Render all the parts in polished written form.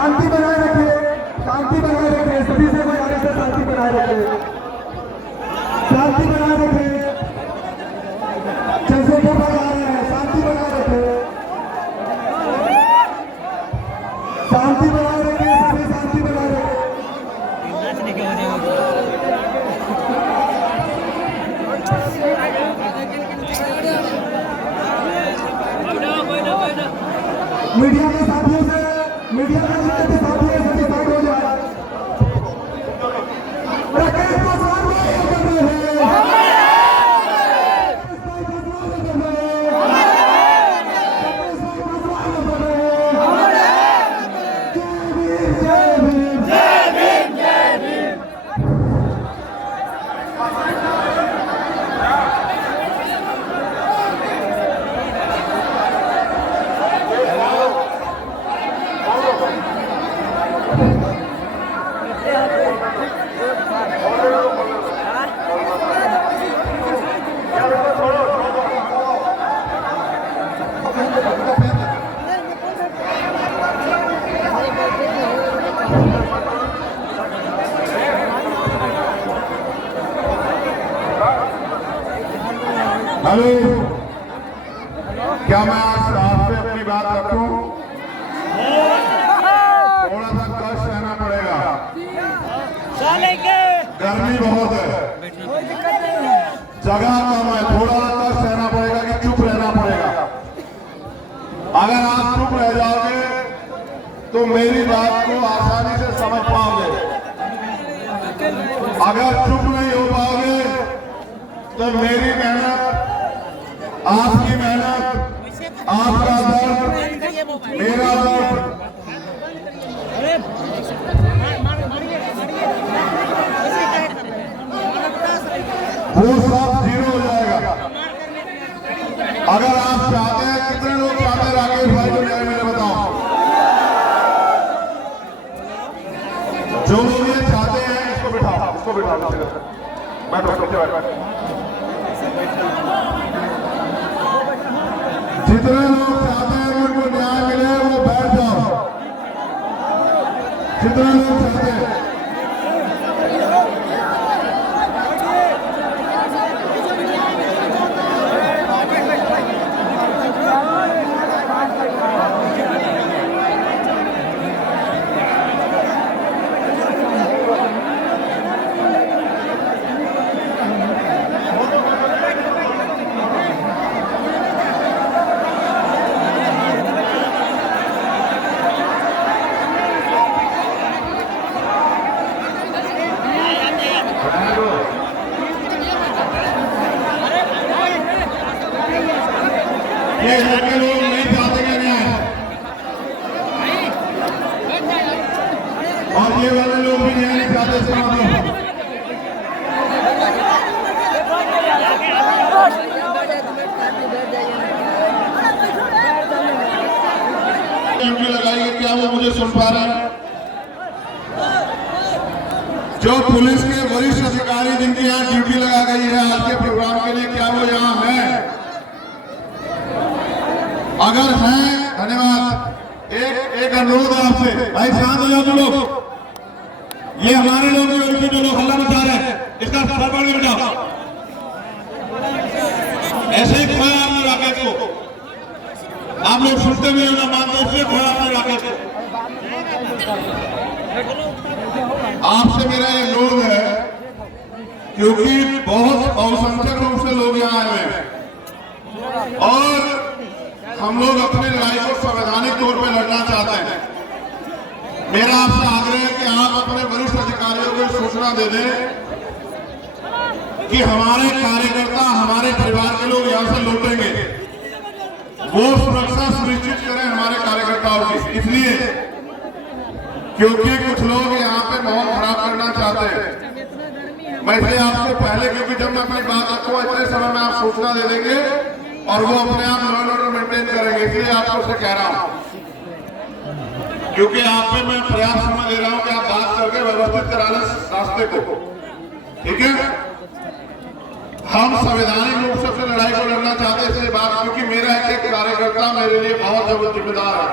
शांति बनाए रखें, शांति बनाए रखें, सभी से कोई आगे से शांति बनाए रखें, शांति बनाए रखें। चंद्रशेखर भाई आ रहे हैं, शांति बनाए रखें, शांति बनाए रखें, सभी शांति बनाए रखें। मीडिया के साथियों से, मीडिया के जितने भी साथी हैं सभी साइड हो जाए। राकेश पासवान को ये करना है, हेलो, क्या मैं आज आपसे अपनी बात रखूं? थोड़ा सा कष्ट सहना पड़ेगा, गर्मी बहुत है, जगह कम है, थोड़ा सा कष्ट सहना पड़ेगा कि चुप रहना पड़ेगा। अगर आप चुप रह जाओगे तो मेरी बात को आसानी से समझ पाओगे। अगर चुप नहीं हो पाओगे तो मेरी मेहनत, आपकी मेहनत, आपका दर्द, मेरा दर्द, वो सब जीरो हो जाएगा। अगर आप चाहते हैं, कितने लोग चाहते हैं राकेश भाई को न्याय मिले बताओ? जो लोग ये चाहते हैं इसको बिठाओ, इसको बिठाओ, बैठो। जितने लोग चाहते हैं कि उनको न्याय मिले वो बैठ जाओ। जितने लोग चाहते हैं, ये लड़के लोग नहीं चाहते कि न्याय, और ये वाले लोग भी न्याय नहीं चाहते। ड्यूटी लगाई है, क्या वो मुझे सुन पा रहे हैं? जो पुलिस के वरिष्ठ अधिकारी जिनकी यहाँ ड्यूटी लगा गई है आज के प्रोग्राम के लिए, क्या वो यहाँ है? अगर हैं, धन्यवाद। एक अनुरोध है आपसे, भाई शांत हो जाओ तुम लोग। ये हमारे लोग हैं, जो लोग हल्ला मचा रहे हैं, इसका सर पकड़ के बिठाओ। ऐसे ही खोया आपने राकेश को, आप लोग सुनते भी हो ना मानते, इसलिए खोया आपने राकेश को। आपसे मेरा एक अनुरोध है, क्योंकि बहुत बहुसंख्यक रूप से लोग यहाँ आए हैं और हम लोग अपनी लड़ाई को संवैधानिक तौर पर लड़ना चाहते हैं। मेरा आपसे आग्रह है कि आप अपने वरिष्ठ अधिकारियों को सूचना दे दें कि हमारे कार्यकर्ता, हमारे परिवार के लोग यहाँ से लौटेंगे, वो सुरक्षा सुनिश्चित करें हमारे कार्यकर्ताओं की। इसलिए क्योंकि कुछ लोग यहाँ पे माहौल खराब करना चाहते हैं। मैं इसलिए आपसे पहले, क्योंकि जब मैं अपनी बात रखूंगा इतने समय में आप सूचना दे देंगे और वो अपने आप लॉ एंड ऑर्डर मेंटेन करेंगे, इसलिए आपको उसे कह रहा हूं, क्योंकि आप पे मैं पर्याप्त समय दे रहा हूं कि आप बात करके व्यवस्थित करा लें रास्ते को। ठीक है, हम संवैधानिक रूप से लड़ाई को लड़ना चाहते हैं इसलिए बात, क्योंकि मेरा एक कार्यकर्ता मेरे लिए बहुत जिम्मेदार है,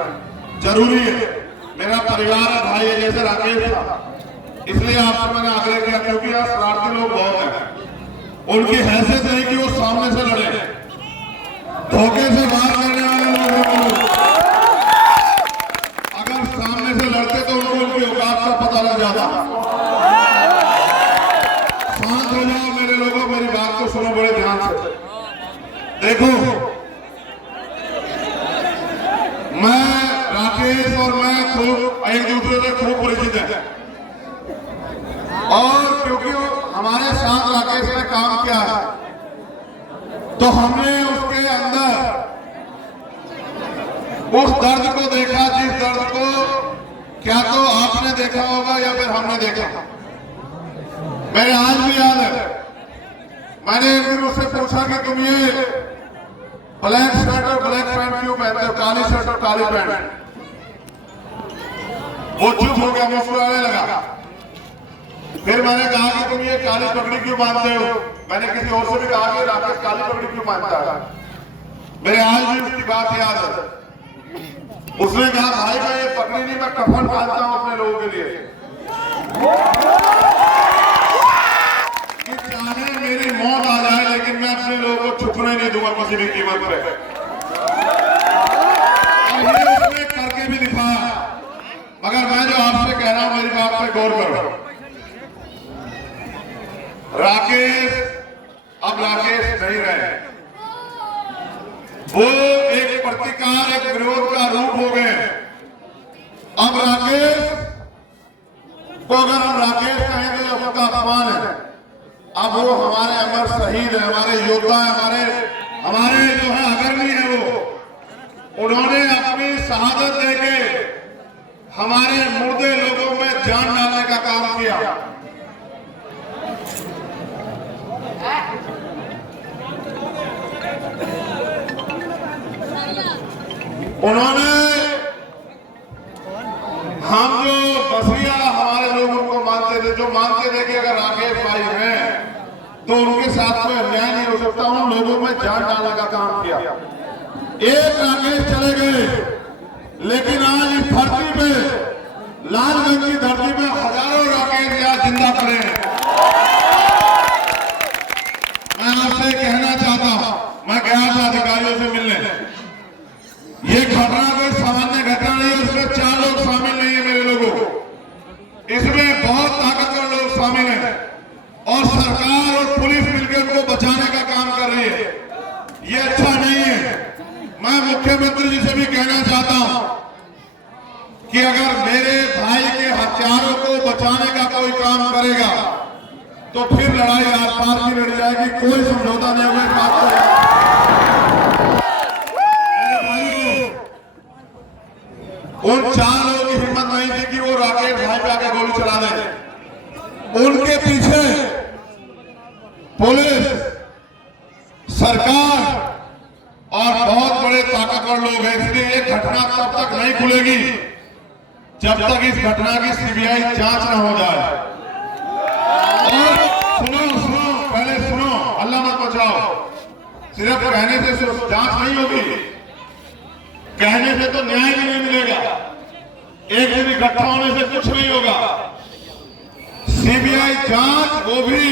जरूरी है। मेरा परिवार है, भाई है, जैसे राकेश था, इसलिए आपसे मैंने आग्रह किया, क्योंकि यहाँ शरारती लोग बहुत हैं। उनकी हैसियत नहीं कि वो सामने से लड़े, धोखे से बात करने वाले लोग हैं। अगर सामने से लड़ते तो उनको उनकी औकात का पता लग जाता। शांत हो जाओ मेरे लोगों, मेरी बात को सुनो बड़े ध्यान से। देखो, मैं राकेश और मैं खूब एक दूसरे से खूब परिचित है, और क्योंकि हमारे साथ राकेश ने काम किया है, तो हमने उसके अंदर उस दर्द को देखा, जिस दर्द को क्या तो आपने देखा होगा या फिर हमने देखा। मेरे आज भी याद है, मैंने एक दिन उससे पूछा कि तुम ये ब्लैक शर्ट और ब्लैक पैंट क्यों पहनते हो, काली शर्ट और काली पैंट। वो चुप हो गया, मुस्कुराने लगा। फिर मैंने कहा कि तुम ये काली पगड़ी क्यों बांधते हो। मैंने किसी और से भी कहा कि राकेश काली पगड़ी क्यों बांधता है। मेरे आज भी उसकी बात याद है। उसने कहा भाई मैं ये पगड़ी नहीं, मैं कफन बांधता हूं अपने लोगों के लिए, कि चाहे मेरी मौत आ जाए लेकिन मैं अपने लोगों को छुपने नहीं दूंगा किसी भी कीमत पे। और ये उसने करके भी दिखाया। मगर मैं जो आपसे कह रहा हूं, मेरी बात पे गौर करो। राकेश अब राकेश नहीं रहे, वो एक प्रतिकार, एक विरोध का रूप हो गए। अब राकेश को अगर हम राकेश कहें तो उसका अपमान है। अब वो हमारे अमर शहीद है, हमारे योद्धा है, हमारे जो है अग्रणी है। वो उन्होंने अपनी शहादत देके हमारे मुर्दे लोगों में जान डालने का काम किया। उन्होंने, हम जो बसरिया हमारे लोग उनको मानते थे, जो मानते थे कि अगर राकेश भाई हैं तो उनके साथ कोई अन्याय नहीं हो सकता, उन लोगों में जान डालने का काम किया। एक राकेश चले गए, लेकिन आज इस धरती पे, लालगंज की धरती पे हजारों राकेश यहाँ जिंदा खड़े हैं। मैं आपसे कहना चाहता हूं, मैं गया था अधिकारियों से मिलने। ये घटना कोई सामान्य घटना नहीं है, उसमें 4 लोग शामिल नहीं है मेरे लोगों, इसमें बहुत ताकतवर लोग शामिल हैं, और सरकार और पुलिस मिलकर उनको बचाने का काम कर रही है। ये अच्छा नहीं है। मैं मुख्यमंत्री जी से भी कहना चाहता हूं कि अगर मेरे भाई के हत्यारों को बचाने का कोई काम करेगा तो फिर लड़ाई आर पार की लड़ी जाएगी, कोई समझौता नहीं होगा। इस बात को उन 4 लोगों की हिम्मत नहीं थी कि वो राकेश भाई पे आके गोली चला दे। उनके पीछे पुलिस, सरकार और बहुत बड़े ताकतवर लोग हैं। इसलिए ये घटना तब तक नहीं खुलेगी जब तक इस घटना की सीबीआई जांच न हो जाए। और सुनो, पहले सुनो, अल्लाह मत बचाओ। सिर्फ कहने से जांच नहीं होगी, कहने से तो न्याय भी नहीं मिलेगा। एक दिन इकट्ठा होने से कुछ नहीं होगा। सीबीआई जांच, वो भी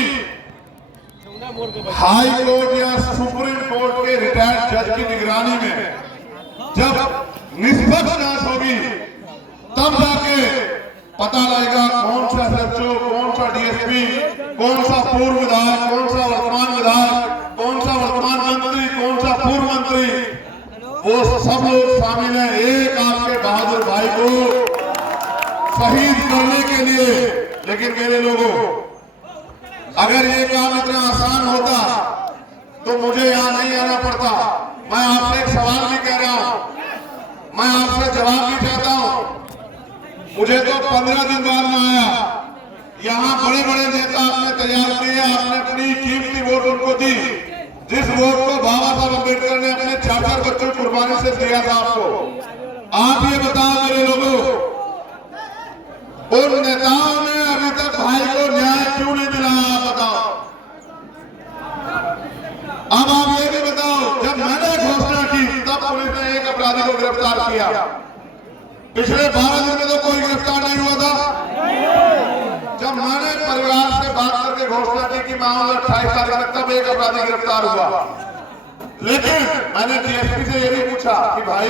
हाई कोर्ट या सुप्रीम कोर्ट के रिटायर्ड जज की निगरानी में, जब निष्पक्ष जांच होगी तब जाके पता लगेगा कौन सा एसएचओ, कौन सा डीएसपी, कौन सा पूर्व विधायक, कौन सा वर्तमान विधायक, कौन सा वर्तमान मंत्री, कौन सा पूर्व मंत्री, वो सब लोग शामिल हैं एक आपके बहादुर भाई को शहीद करने के लिए। लेकिन मेरे लोगों, अगर ये काम इतना आसान होता तो मुझे यहां नहीं आना पड़ता। मैं आपसे एक सवाल भी कह रहा हूं, मैं आपसे जवाब भी चाहता हूं। मुझे तो 15 दिन बाद में आया, यहाँ बड़े बड़े नेता आपने तैयार किए, आपने अपनी कीमती वोट उनको दी, जिस वोट को बाबा साहब अम्बेडकर ने अपने 4 बच्चों की कुर्बानी से दिया था आपको। आप ये बताओ मेरे लोगों, उन नेताओं ने अभी तक भाई को न्याय क्यों नहीं दिलाया? आप बताओ। अब आप ये भी बताओ, जब मैंने घोषणा की तब पुलिस ने एक अपराधी को गिरफ्तार किया। पिछले 12 दिन में तो घोषणा की कि माहौल 28 तारीख तक तब एक अपराधी गिरफ्तार हुआ। लेकिन मैंने डीएसपी से ये भी पूछा कि भाई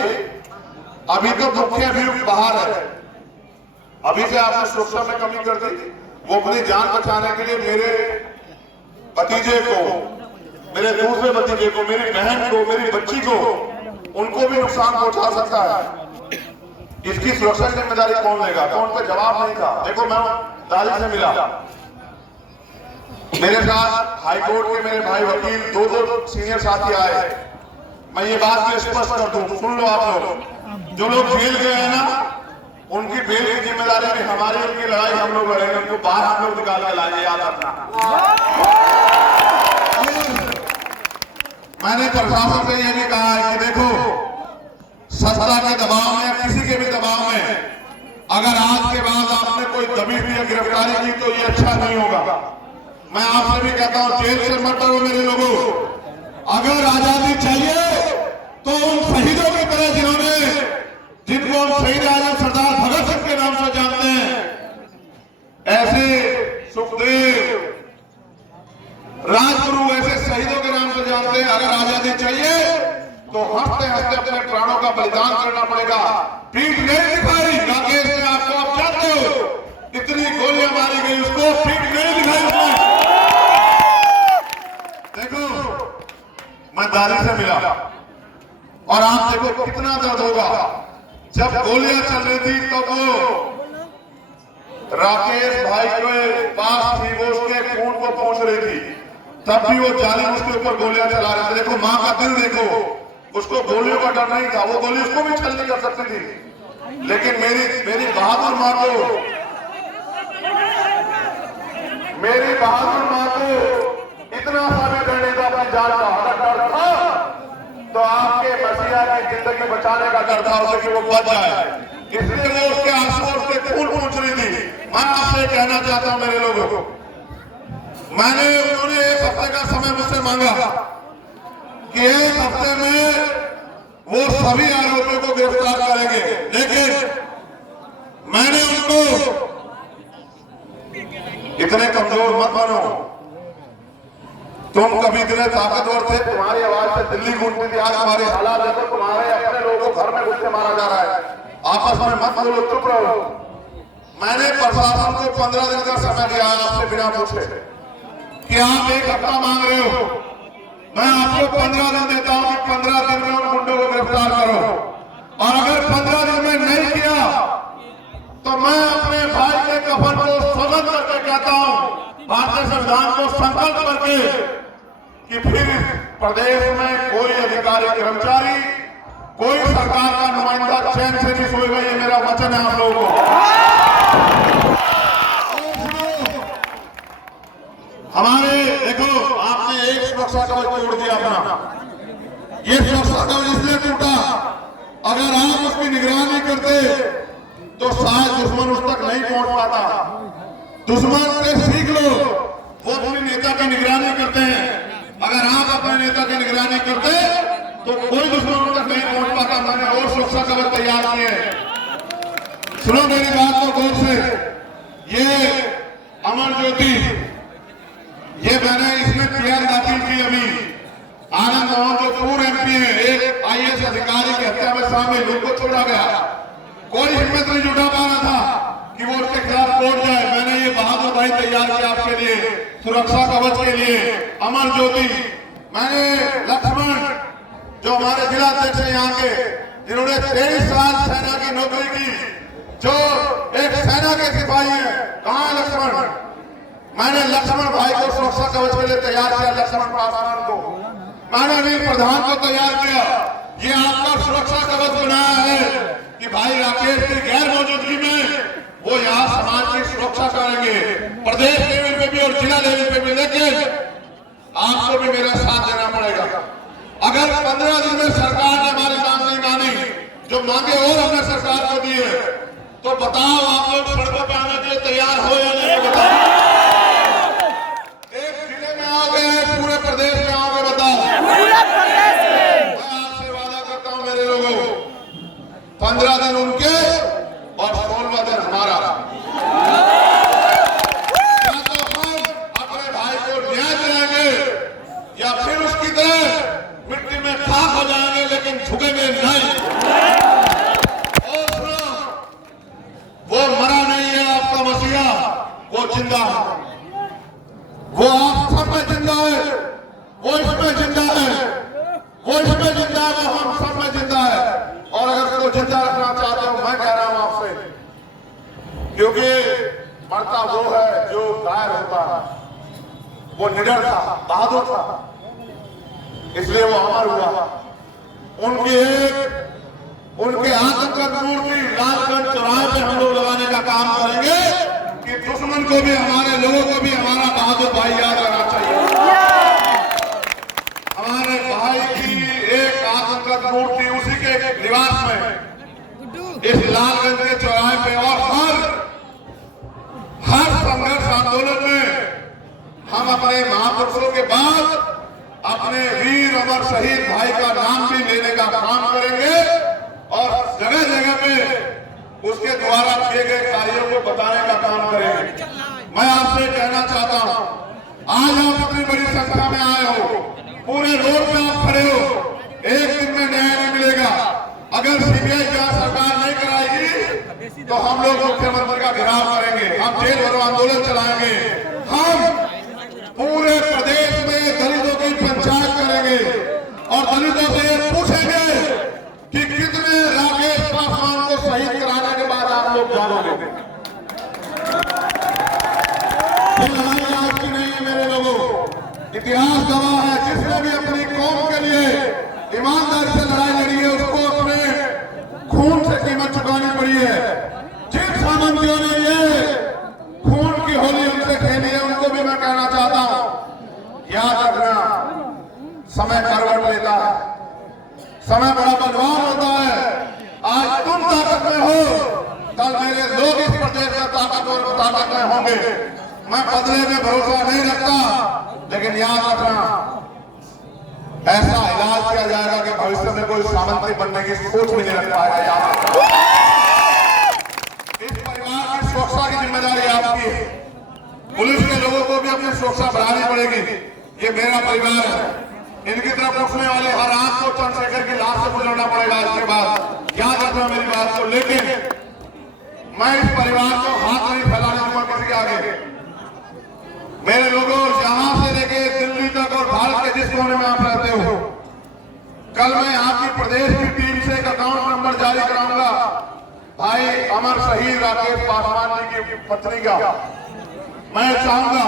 अभी तो मुख्य अभियुक्त बाहर है, अभी से आपने सुरक्षा में कमी कर दी। वो अपनी जान बचाने के लिए मेरे भतीजे को, मेरे दूसरे भतीजे को, मेरी बहन को, मेरी बच्ची को, उनको भी नुकसान पहुंचा सकता है। इसकी सुरक्षा की जिम्मेदारी कौन लेगा? तो उन पर जवाब नहीं था। देखो मैं दादी से मिला, मेरे साथ हाईकोर्ट के मेरे भाई वकील दो सीनियर साथी आए। मैं ये बात भी स्पष्ट कर दूं, सुन लो आप लोग, जो लोग जेल गए हैं ना, उनकी बेल की जिम्मेदारी भी हमारी, उनकी लड़ाई हम लोग लड़ेंगे, उनको बाहर हम लोग निकाल के लाएंगे, याद रखना। मैंने प्रशासन से यह भी कहा है कि देखो, सत्ता के दबाव में या किसी के भी दबाव में अगर आज के बाद आपने कोई दबी हुई या गिरफ्तारी की तो ये अच्छा नहीं होगा। मैं आपसे भी कहता हूं, जेल से मत डरो मेरे लोगों। अगर आजादी चाहिए तो उन शहीदों की तरह जिनको हम शहीद आजम सरदार भगत सिंह के नाम से जानते हैं, ऐसे सुखदेव, राजगुरु, ऐसे शहीदों के नाम से जानते हैं। अगर आजादी चाहिए तो हंसते हंसते अपने प्राणों का बलिदान करना पड़ेगा। पीठ नहीं दिखाई राकेश ने आपको, आप जानते हो कितनी गोलियां मारी गई, उसको पीठ नहीं दिखाई उसने। देखो मैं दादी से मिला और आप देखो कितना दर्द होगा। जब गोलियां चल रही थी तो वो राकेश भाई के पास थी, वो उसके खून को पहुंच रही थी, तब भी वो जालिम उसके ऊपर गोलियां चला रहे थे। देखो मां का दिल देखो, उसको गोलियों का डर नहीं था, वो गोली उसको भी छलनी कर सकती थी। लेकिन मेरी बहादुर मां को, मेरी बहादुर मां को इतना समय करने का अपनी जान का हक डर था, तो आपके मसीहा की जिंदगी बचाने का डर था उसे कि वो बच जाए, इसलिए वो उसके आंसू, उसके खून पहुंच रही थी। मैं आपसे कहना चाहता हूं मेरे लोगों को, उन्होंने एक हफ्ते का समय मुझसे मांगा कि एक हफ्ते में वो सभी आरोपियों को गिरफ्तार करेंगे, लेकिन मैंने उनको, इतने कमजोर मत बनो, तुम कभी इतने ताकतवर थे, तुम्हारी आवाज से दिल्ली गूंजती थी, आज हमारे हालात देखो, तुम्हारे अपने लोगों को घर में घुस के मारा जा रहा है, आपस में मत बोलो, चुप रहो। मैंने प्रशासन को 15 दिन का समय दिया आपसे बिना पूछे कि आप एक हफ्ता मांग रहे हो, मैं आपको 15 दिन देता हूं कि 15 दिन में उन गुंडों को गिरफ्तार करो, और अगर 15 दिन में नहीं किया तो मैं अपने भाई के कफन को सौगंध करके कहता हूं, भारतीय संविधान को संकल्प करके, कि फिर प्रदेश में कोई अधिकारी, कर्मचारी, कोई सरकार का नुमाइंदा चैन से नहीं सोएगा। ये मेरा वचन है आप लोगों को। हमारे देखो, आपने एक सुरक्षा कवच तोड़ दिया अपना, ये सुरक्षा कवच इसलिए टूटा, अगर आप उसकी निगरानी करते तो शायद दुश्मन उस तक नहीं पहुंच पाता। दुश्मन से सीख लो, वो अपने नेता की निगरानी करते हैं, अगर आप अपने नेता की निगरानी करते तो कोई दुश्मन तक नहीं पहुंच पाता। मैंने और सुरक्षा कवच तैयार किए हैं, सुनो मेरी बात को गौर से। ये अमर ज्योति, ये मैंने इसमें पीआर दाखिल की अभी, आनंद मोहन जो पूर्व एमपी है, एक आईएएस अधिकारी की हत्या में शामिल, उनको छोड़ा गया, कोई हिम्मत नहीं जुटा पा रहा था कि वो उसके खिलाफ कोर्ट जाए। मैंने ये बहादुर भाई तैयार किया आपके लिए, सुरक्षा कवच के लिए, अमर ज्योति। मैंने लक्ष्मण जो हमारे जिला अध्यक्ष हैं यहाँ के, जिन्होंने 23 साल सेना की नौकरी की, जो एक सेना के सिपाही है, कहाँ है लक्ष्मण? मैंने लक्ष्मण भाई को सुरक्षा कवच के लिए तैयार किया, लक्ष्मण पासवान को। मैंने अनिल प्रधान को तैयार किया। ये आपका सुरक्षा कवच बनाया है कि भाई राकेश की गैर मौजूदगी में वो यहाँ समाज की सुरक्षा करेंगे, प्रदेश लेवल पे भी और जिला लेवल पे भी। लेकिन आपको भी मेरा साथ देना पड़ेगा। अगर 15 दिन में सरकार ने हमारी मांग नहीं मानी, जो मांगे और हमने सरकार को दिए, तो बताओ आप लोग सड़कों पे आने के लिए तैयार हो या नहीं? बताओ, एक जिले में आओगे, पूरे प्रदेश में आओगे? बताओ। मैं आपसे वादा करता हूं मेरे लोगों, 15 दिन उनके और 16वां दिन हमारा। या तो हम अपने जिंदा है, वो आप सब में जिंदा है, वो इसमें जिंदा है, वो इसमें जिंदा है, वो हम सब में जिंदा है। और अगर उसको जिंदा रखना चाहते हो, मैं कह रहा हूं आपसे, क्योंकि मरता वो है जो गायर होता है, वो निडर था, बहादुर था, इसलिए वो अमर हुआ। उनके आत्मगत मूर्ति लालगंज चौराहे पे हम लोग लगाने का काम करेंगे कि दुश्मन को भी, हमारे लोगों को भी हमारा बहादुर भाई याद रखना चाहिए। हमारे भाई की एक आत्मगत मूर्ति उसी के निवास में, इस लालगंज के चौराहे पे, और हर संघर्ष आंदोलन में हम अपने महापुरुषों के बाद अपने वीर अमर शहीद भाई का नाम भी लेने का काम करेंगे और जगह जगह पे उसके द्वारा किए गए कार्यों को बताने का काम करेंगे। मैं आपसे कहना चाहता हूं, आज आप इतनी बड़ी संख्या में आए हो, पूरे रोड पे आप खड़े हो, एक दिन में न्याय नहीं मिलेगा। अगर सीबीआई जांच सरकार नहीं कराएगी तो हम लोग मुख्यमंत्री का घेराव करेंगे, हम जेल भरो आंदोलन चलाएंगे, हम पूरे प्रदेश में दलितों की पंचायत करेंगे और दलितों से पूछेंगे कि कितने राकेश पासवान को शहीद कराने के बाद आप लोग जाओगे। ये लड़ाई आज की नहीं है मेरे लोगों, इतिहास गवाह है, जिसने भी अपनी कौम के लिए ईमानदारी से लड़ाई लड़ी है उसको अपने खून से कीमत चुकानी पड़ी है। जिन सामंतियों ने ये खून की होली हमसे खेली है उनको भी मैं कहना चाहता हूं, याद रखना, समय करवट लेता है, समय बड़ा बलवान होता है। आज तुम ताकत में हो, कल मेरे लोग इस प्रदेश में ताकत में होंगे। मैं बदले में भरोसा नहीं रखता, लेकिन याद रखना, ऐसा इलाज किया जाएगा कि भविष्य में कोई सामंती बनने की सोच भी नहीं रख पाएगा। याद रखना, इस परिवार की सुरक्षा की जिम्मेदारी आपकी है। पुलिस के लोगों को भी अपनी सुरक्षा बढ़ानी पड़ेगी। ये मेरा परिवार है, इनकी तरफ उठने वाले हर आंख को चंद्रशेखर की लाश से गुजरना पड़ेगा। इसके बाद याद रखना मेरी बात को, लेकिन मैं इस परिवार को हाथ नहीं फैलाने दूंगा किसी के आगे। मेरे लोगों, यहां से लेके दिल्ली तक और भारत के जिस कोने में आप रहते हो, कल मैं आपकी प्रदेश की टीम से एक अकाउंट नंबर जारी कराऊंगा भाई अमर शहीद राकेश पासवान जी की पत्नी का। मैं चाहूंगा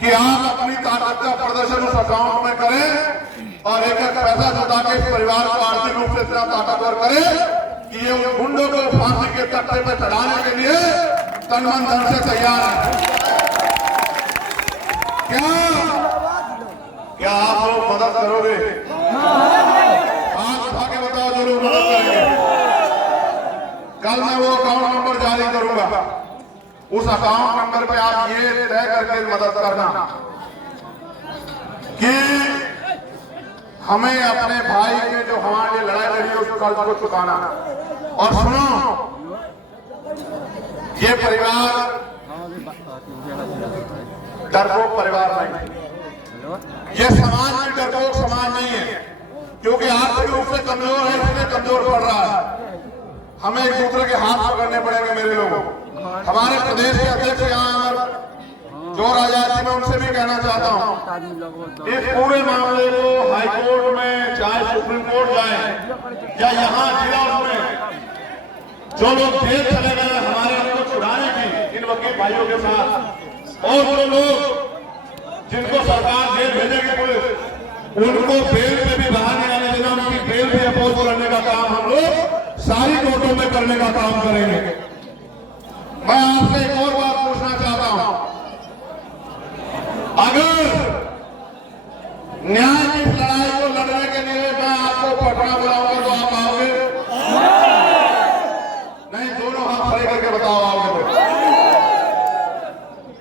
कि आप अपनी ताकत का प्रदर्शन उस अकाउंट में करें और एक एक पैसा जुटा के इस परिवार को आर्थिक रूप से इतना ताकतवर करें कि ये उन गुंडों को फांसी के तख्ते पर चढ़ाने के लिए तन मन धन से तैयार है। क्या आप लोग मदद करोगे? हाथ उठा के बताओ जो लोग मदद करेंगे। कल मैं वो अकाउंट नंबर जारी करूंगा, उस अकाउंट नंबर पे आप ये तय करके मदद करना कि हमें अपने भाई के जो हमारे लिए लड़ाई लड़ी है उस कर्ज को चुकाना। और सुनो, ये परिवार डरपोक परिवार नहीं, ये समाज भी डरपोक समाज नहीं है, क्योंकि आर्थिक रूप से कमजोर है इसलिए कमजोर पड़ रहा है। हमें एक दूसरे के हाथ पकड़ने पड़ेंगे मेरे लोगों। हमारे प्रदेश के अध्यक्ष यहाँ जो राजा, मैं उनसे भी कहना चाहता हूँ, इस पूरे मामले को हाईकोर्ट में चाहे सुप्रीम कोर्ट जाए या यहाँ जिला में जो लोग जेल चले गए हमारे उनको छुड़ाने की इन वकील भाइयों के साथ, और जो लोग जिनको सरकार जेल भेजेगी पुलिस, उनको बेल पे भी बाहर नहीं आने देना, उनकी बेल भी अपोज करने का काम हम लोग सारी कोर्टों में करने का काम करेंगे। मैं आपसे एक और बात पूछना चाहता हूं, अगर न्याय की लड़ाई को लड़ने के लिए मैं आपको पटना बुलाऊंगा तो आप आओगे? नहीं, दोनों हाथ खड़े करके बताओ, आओगे तो?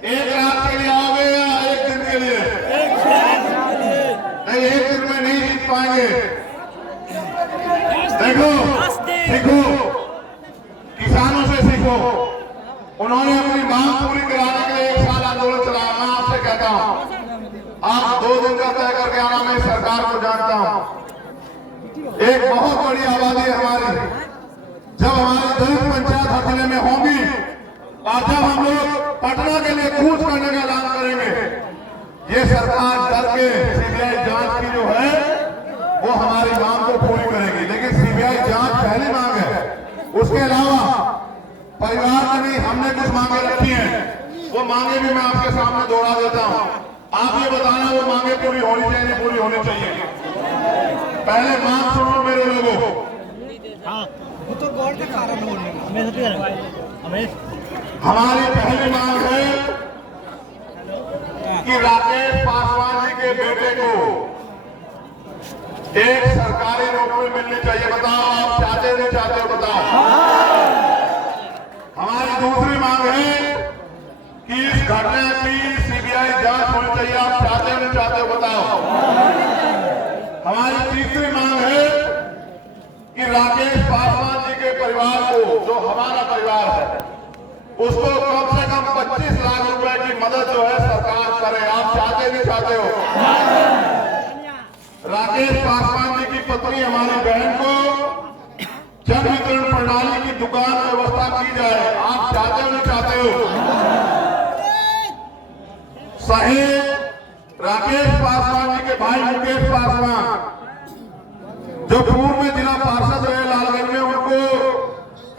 एक रात के लिए आओगे या एक दिन के लिए? नहीं, एक दिन में नहीं जीत पाएंगे। देखो, सीखो, किसानों से सीखो, उन्होंने अपनी मांग पूरी कराने के लिए 1 साल आंदोलन चलाया। मैं आपसे कहता हूं, आप 2 दिन का तय करके आना। मैं सरकार को जानता हूं, एक बहुत बड़ी आबादी है हमारी। जब हमारी दलित पंचायत हर जिले में होंगी और जब हम लोग पटना के लिए कूच करने का ऐलान करेंगे, ये सरकार डर के सीबीआई जांच की जो है वो हमारी मांग को पूरी करेगी, लेकिन सीबीआई जांच पहली मांग है। उसके अलावा परिवार में भी हमने कुछ मांगे रखी हैं, वो मांगे भी मैं आपके सामने दोहरा देता हूं। आप ये बताना वो मांगे पूरी होनी चाहिए नहीं पूरी होनी चाहिए। पहले मांग सुनो मेरे लोगों। हमारी पहली मांग है कि राकेश पासवान जी के बेटे को एक सरकारी नौकरी मिलनी चाहिए। बताओ आप चाहते नहीं चाहते हो बताओ। हमारी दूसरी मांग है कि इस घटना की सीबीआई जांच होनी चाहिए। आप चाहते नहीं चाहते हो बताओ। हमारी तीसरी मांग है कि राकेश पासवान जी के परिवार को, जो हमारा परिवार है, उसको कम से कम 25 लाख रुपए की मदद जो है सरकार करे। आप चाहते नहीं चाहते हो। राकेश पासवान जी की पत्नी हमारी बहन को जन वितरण प्रणाली की दुकान व्यवस्था की जाए। आप चाहते हो नहीं चाहते हो। शहीद राकेश पासवान जी के भाई मुकेश पासवान जो पूर्व में जिला पार्षद रहे लालगंज में, उनको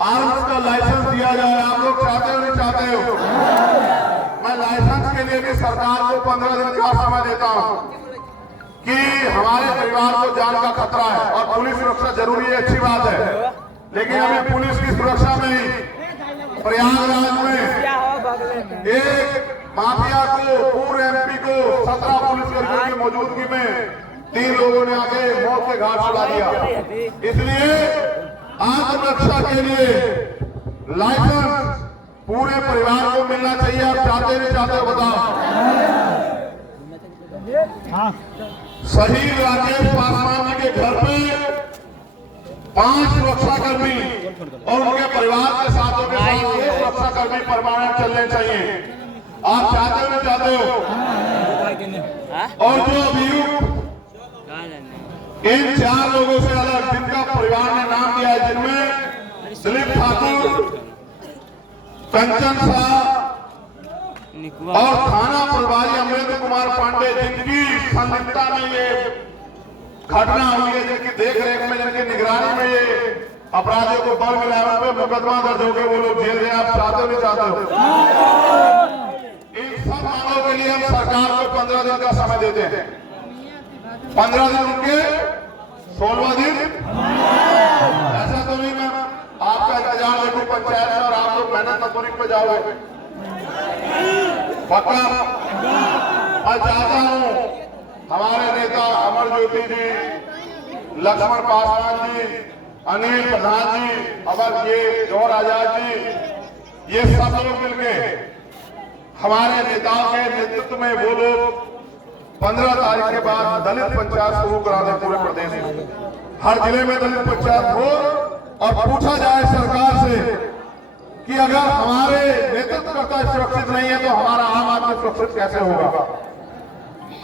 आर्म्स का लाइसेंस दिया जाए। आप लोग चाहते हो नहीं चाहते हो। मैं लाइसेंस के लिए भी सरकार को 15 दिन का समय देता हूं कि हमारे परिवार को जान का खतरा है और पुलिस सुरक्षा जरूरी है, अच्छी बात है, लेकिन हमें पुलिस की सुरक्षा में ही प्रयागराज में एक माफिया को, पूर्व एमपी को 17 पुलिसकर्मियों की मौजूदगी में 3 लोगों ने आके मौत के घाट चला दिया। इसलिए आत्मरक्षा के लिए लाइसेंस पूरे परिवार को मिलना चाहिए। आप चाहते नहीं चाहते हो बताओ। शहीद राकेश पासवान जी के घर पे 5 सुरक्षाकर्मी और उनके परिवार के साथों के साथ 2 सुरक्षाकर्मी परमानेंट चलने चाहिए। आप चाहते हो नहीं चाहते हो। और जो अभियुक्त इन 4 लोगों से अलग, जिनका परिवार ने नाम दिया है, जिनमें दिलीप ठाकुर, कंचन शाह और थाना प्रभारी अमरेंद्र कुमार पांडे, जिनकी संलिप्तता में ये घटना हुई है, जिनकी देखरेख में, जिनकी निगरानी में ये अपराधियों को बल मिला है, उन पर मुकदमा दर्ज हो गए, वो लोग जेल में। आप चाहते हो नहीं चाहते हो। इन सब मामलों के लिए हम सरकार को 15 दिन का समय देते हैं। 15 दिन उनके 16वां दिन। ऐसा तो नहीं मैं आपका इंतजार देखूं पंचायत में और आप लोग मेहनत मजदूरी पे जाओगे। पक्का मैं चाहता हूं हमारे नेता अमर ज्योति जी, लक्ष्मण पासवान जी, अनिल प्रधान जी, अमर ये गौर आजाद जी, ये सब लोग मिलके हमारे नेताओं के नेतृत्व में वो लोग 15 तारीख के बाद दलित पंचायत शुरू करा दें पूरे प्रदेश में। हर जिले में दलित पंचायत हो और पूछा जाए सरकार से कि अगर हमारे नेतृत्वकर्ता सुरक्षित नहीं है तो हमारा आम आदमी सुरक्षित कैसे होगा।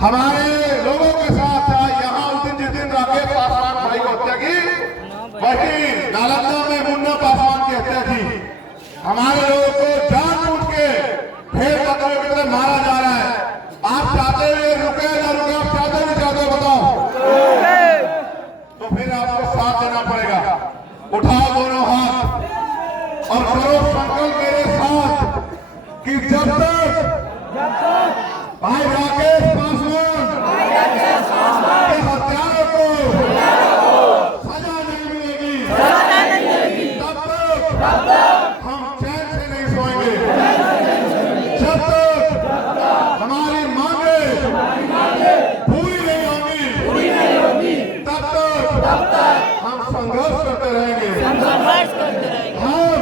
हमारे लोगों के साथ यहाँ उस दिन जिस दिन राकेश पासवान भाई को हत्या की, वही नालंदा में मुन्ना पासवान की हत्या की। हमारे लोगों को जानबूझ के भेड़ बकरियों की तरह मारा जा रहा है। आप चाहते हुए रुके ना रुके, आप चाहते नहीं चाहते बताओ। तो फिर आपको साथ देना पड़ेगा। उठाओ दोनों हाथ और करो संकल्प मेरे साथ कि जब तक भाई राकेश पासवान के हत्यारों को सजा नहीं मिलेगी, तब तक हम चैन से नहीं सोएंगे। जब तक हमारी मांगे पूरी नहीं होगी, तब तक हम संघर्ष करते रहेंगे। हम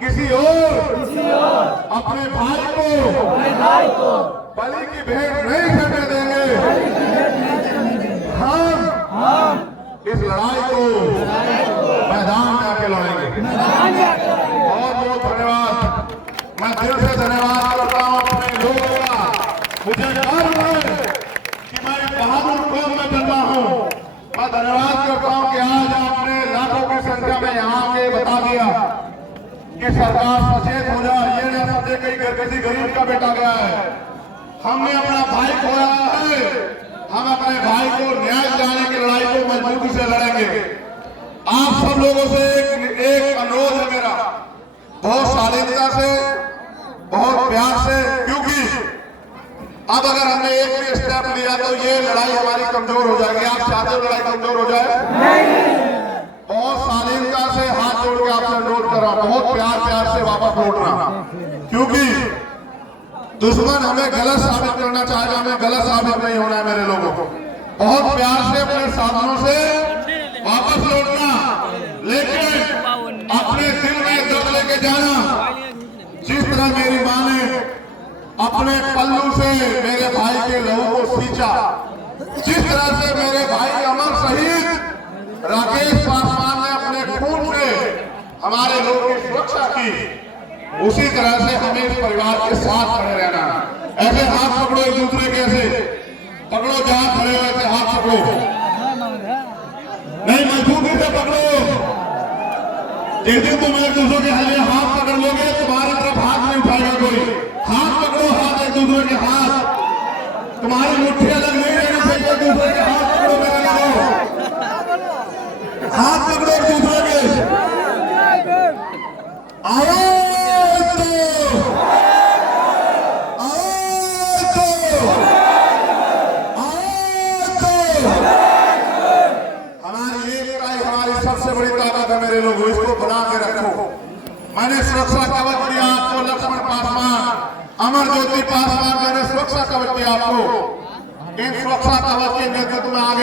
किसी और अपने भाई को बलि की भेंट नहीं करने देंगे। हम इस लड़ाई को मैदान में आके लड़ेंगे। बहुत बहुत धन्यवाद। मैं दिल से धन्यवाद करता हूँ अपने लोगों का। मुझे गर्व है कि मैं बहादुर कौम में जन्मा हूँ। मैं धन्यवाद करता हूँ कि आज आपने लाखों की संख्या में यहाँ आके बता दिया कि सरकार सचेत हो जाए, ये ना समझे कहीं किसी गरीब का बेटा गया है। हमने अपना भाई खोया है, हम अपने भाई को न्याय दिलाने की लड़ाई को मजबूती से लड़ेंगे। आप सब लोगों से एक अनुरोध है मेरा, बहुत शालीनता से, बहुत प्यार से, क्योंकि अब अगर हमने एक भी स्टेप लिया तो ये लड़ाई हमारी कमजोर हो जाएगी। आप चाहते हो लड़ाई कमजोर हो जाए? बहुत शालीनता से हाथ जोड़ के आपसे अनुरोध कर रहा हूं, बहुत प्यार से वापस लौटना, क्योंकि दुश्मन हमें गलत साबित करना चाहेगा, हमें गलत साबित नहीं होना है मेरे लोगों को। बहुत प्यार से अपने साधनों से वापस लौटना, लेकिन अपने दिल में दर्द लेके जाना। जिस तरह मेरी मां ने अपने पल्लू से मेरे भाई के लहू को सींचा, जिस तरह से मेरे भाई अमर शहीद राकेश पासवान ने अपने खून से हमारे लोगों की सुरक्षा की, उसी तरह से हमें इस परिवार के साथ खड़े रहना है। ऐसे हाथ पकड़ो एक दूसरे के, ऐसे पकड़ो, जहां खड़े हुए थे हाथ पकड़ो, नहीं मजबूती से पकड़ो। एक दिन तुम एक दूसरे के हल्के हाथ पकड़ लोगे, तुम्हारी तरफ हाथ नहीं उठाएगा कोई। हाथ पकड़ो, हाथ एक दूसरे के हाथ, तुम्हारी मुट्ठी अलग नहीं रहनी चाहिए, एक दूसरे के हाथ पकड़ो मेरे लोगों, हाथ पकड़ो एक दूसरे के। हमारी एकता ही हमारी सबसे बड़ी ताकत है मेरे लोगों, इसको बना के रखो। मैंने सुरक्षा कवच दिया आपको, लक्ष्मण पासवान, अमर ज्योति पासवान, मैंने सुरक्षा कवच दिया आपको। इन सुरक्षा कवच के नेतृत्व में आज